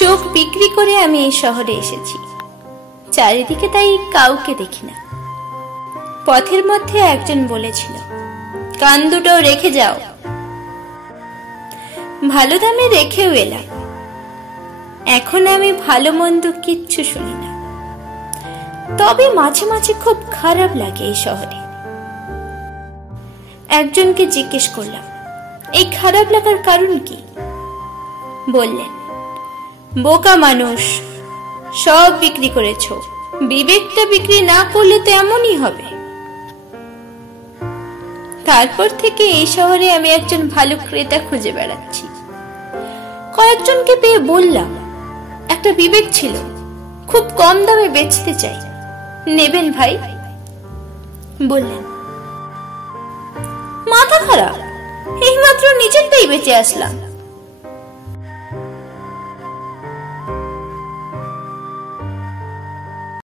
চোখ বিক্রি করে আমি এই শহরে এসেছি, চারিদিকে তাই কাউকে দেখি না। পথের মধ্যে একজন বলেছিল, কান দুটো রেখে যাও। ভালো দামে রেখেও এলাম। এখন আমি ভালো মন্দ কিচ্ছু শুনি না, তবে মাঝে মাঝে খুব খারাপ লাগে এই শহরে। একজনকে জিজ্ঞেস করলাম, এই খারাপ লাগার কারণ কি? বললেন, বোকা মানুষ, সব বিক্রি করেছ, বিবেকটা বিক্রি না করলে তো এমনই হবে। তারপর থেকে এই শহরে আমি একজন ভালো ক্রেতা খুঁজে বেড়াচ্ছি। কয়েকজনকে পেয়ে বললাম, একটা বিবেক ছিল, খুব কম দামে বেচতে চাই, নেবেন ভাই? বললেন, মাথা খারাপ, এইমাত্র নিজেরটাই বেঁচে আসলাম,